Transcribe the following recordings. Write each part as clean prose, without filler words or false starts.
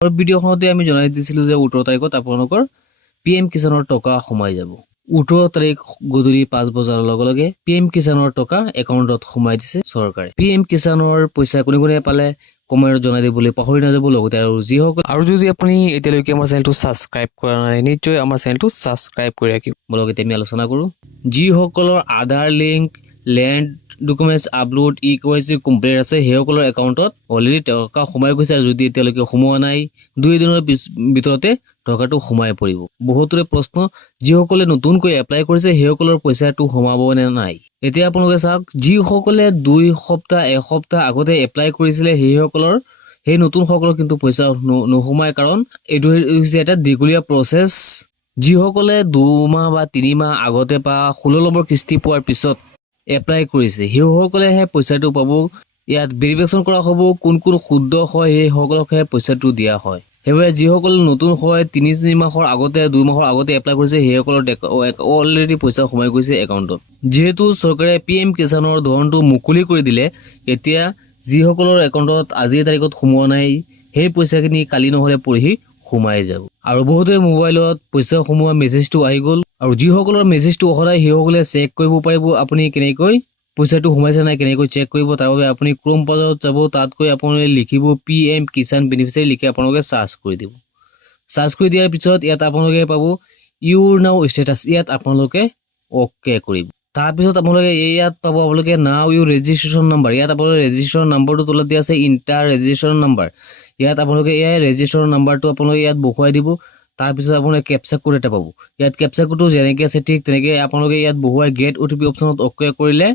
और ভিডিঅ'খনতে আমি জনাই দিছিলো যে 18 তাৰিখত আপোনালোকৰ PM কিষাণৰ টকা সোমাই যাব। 18 তাৰিখ গধূলি 5 বজাৰ লগে লগে PM কিষাণৰ টকা একাউণ্টত সোমাই দিছে চৰকাৰে। PM কিষাণৰ পইচা কোনে কোনে পালে কমেণ্টত জনাই দিবলৈ পাহৰি নাযাব। লগতে আৰু যদি আপুনি এতিয়ালৈকে আমাৰ চেনেলটো ছাবস্ক্ৰাইব কৰা নাই নিশ্চয় আমাৰ চেনেলটো ছাবস্ক্ৰাইব কৰি ৰাখিব। লগতে আমি আলোচনা কৰোঁ যিসকলৰ Aadhaar link land documents upload KYC complete আছে সেইসকলৰ একাউণ্টত অলৰেডি টকা সোমাই গৈছে। আৰু যদি এতিয়ালৈকে সোমোৱা নাই 2 দিনৰ ভিতৰতে টকাটো সোমাই পৰিব। বহুতৰে প্ৰশ্ন যিসকলে নতুনকৈ এপ্লাই কৰিছে সেইসকলৰ পইচাটো সোমাব নে নাই। এতিয়া আপোনালোকে চাওক যিসকলে 2 সপ্তাহ 1 সপ্তাহ আগতে এপ্লাই কৰিছিলে সেই নতুন সকলৰ কিন্তু পইচা নোসোমায়, কাৰণ এইটো হৈছে এটা দীঘলীয়া প্ৰচেছ। যিসকলে 2 মাহ বা 3 মাহ আগতে বা 16 নম্বৰ কিস্তি পোৱাৰ পিছত এপ্লাই কৰিছে সেইসকলেহে পইচাটো পাব। ইয়াত ভেৰিফিকেশ্যন কৰা হ'ব কোন কোন শুদ্ধ হয় সেই সকলকহে পইচাটো দিয়া হয়। সেইবাবে যিসকল নতুন হয় 3 মাহৰ আগতে 2 মাহৰ আগতে এপ্লাই কৰিছে সেইসকলৰ অলৰেডি পইচা সোমাই গৈছে একাউণ্টত। যিহেতু চৰকাৰে PM কিষাণৰ ধৰণটো মুকলি কৰি দিলে, এতিয়া যিসকলৰ একাউণ্টত আজিৰ তাৰিখত সোমোৱা নাই সেই পইচাখিনি কালি নহ'লে পৰহি সোমাই যাব। আৰু বহুতে মোবাইলত পইচা সোমোৱা মেছেজটো আহি গ'ল, আৰু যিসকলৰ মেছেজটো সদায় সেইসকলে চেক কৰিব পাৰিব আপুনি কেনেকৈ পইচাটো সোমাইছে নাই কেনেকৈ চেক কৰিব। তাৰ বাবে আপুনি ক্ৰোম ব্ৰাউজাৰত যাব, তাত গৈ আপোনালোকে লিখিব PM কিষাণ বেনিফিচিয়াৰী লিখি আপোনালোকে চাৰ্চ কৰি দিব। চাৰ্চ কৰি দিয়াৰ পিছত ইয়াত আপোনালোকে পাব ইউৰ নাও ষ্টেটাছ, ইয়াত আপোনালোকে অ'কে কৰিব। তাৰপিছত আপোনালোকে ইয়াত পাব আপোনালোকে নাও ইউৰ ৰেজিষ্ট্ৰেশ্যন নাম্বাৰ, ইয়াত আপোনালোকে ৰেজিষ্ট্ৰেশ্যন নাম্বাৰটো তলত দিয়া আছে ইণ্টাৰ ৰেজিষ্ট্ৰেশ্যন নাম্বাৰ। ইয়াত আপোনালোকে এই ৰেজিষ্ট্ৰেশ্যন নাম্বাৰটো আপোনালোকে ইয়াত বহুৱাই দিব। তাৰপিছত আপোনালোকে কেপচা কোড এটা পাব, ইয়াত কেপচা কোডটো যেনেকৈ আছে ঠিক তেনেকৈ আপোনালোকে ইয়াত বহুৱাই গেট OTP অপশ্যনত অ'কে কৰিলে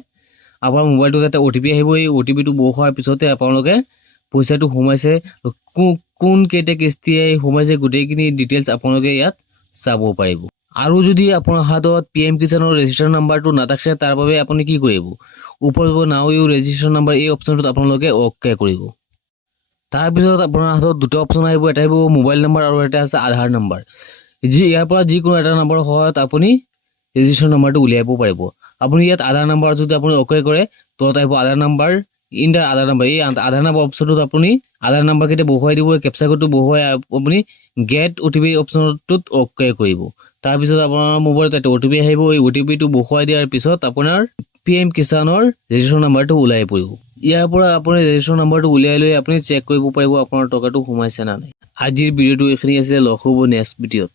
আপোনাৰ মোবাইলটোত এটা OTP আহিব। এই OTPটো বহুৱাৰ পিছতে আপোনালোকে পইচাটো সোমাইছে কোন কেইটা কিস্তিয়ে সোমাইছে গোটেইখিনি ডিটেইলছ আপোনালোকে ইয়াত চাব পাৰিব। আৰু যদি আপোনাৰ হাতত PM কিষাণৰ ৰেজিষ্ট্ৰেশ্যন নাম্বাৰটো নাথাকে তাৰ বাবে আপুনি কি কৰিব, ওপৰত নাও ইউৰ ৰেজিষ্ট্ৰেশ্যন নাম্বাৰ এই অপশ্যনটোত আপোনালোকে অ'কে কৰিব। তাৰপিছত আপোনাৰ হাতত 2টা অপশ্যন আহিব, এটা আহিব মোবাইল নাম্বাৰ আৰু এটা আছে আধাৰ নাম্বাৰ। ইয়াৰ পৰা যিকোনো এটা নাম্বাৰৰ সহায়ত আপুনি ৰেজিষ্ট্ৰেশ্যন নাম্বাৰটো উলিয়াব পাৰিব। আপুনি ইয়াত আধাৰ নাম্বাৰ যদি আপুনি অ'কে কৰে তলত আহিব আধাৰ নাম্বাৰ ইণ্টাৰ আধাৰ নাম্বাৰ। এই আধাৰ নাম্বাৰ অপশ্যনটোত আপুনি আধাৰ নাম্বাৰকেইটা বহুৱাই দিব, কেপচা কোডটো বহুৱাই আপুনি গেট OTP অপশ্যনটোত অ'কে কৰিব। তাৰপিছত আপোনাৰ মোবাইলত এটা OTP আহিব, এই OTPটো বহুৱাই দিয়াৰ পিছত আপোনাৰ PM কিষাণৰ ৰেজিষ্ট্ৰেশ্যন নাম্বাৰটো ওলাই পৰিব। ইয়াৰ পৰা আপুনি ৰেজিষ্ট্ৰেশ্যন নাম্বাৰটো উলিয়াই লৈ আপুনি চেক কৰিব পাৰিব আপোনাৰ টকাটো সোমাইছে নে নাই। আজিৰ ভিডিঅ'টো এইখিনি আছিলে, লগ হ'ব নেক্সট ভিডিঅ'ত।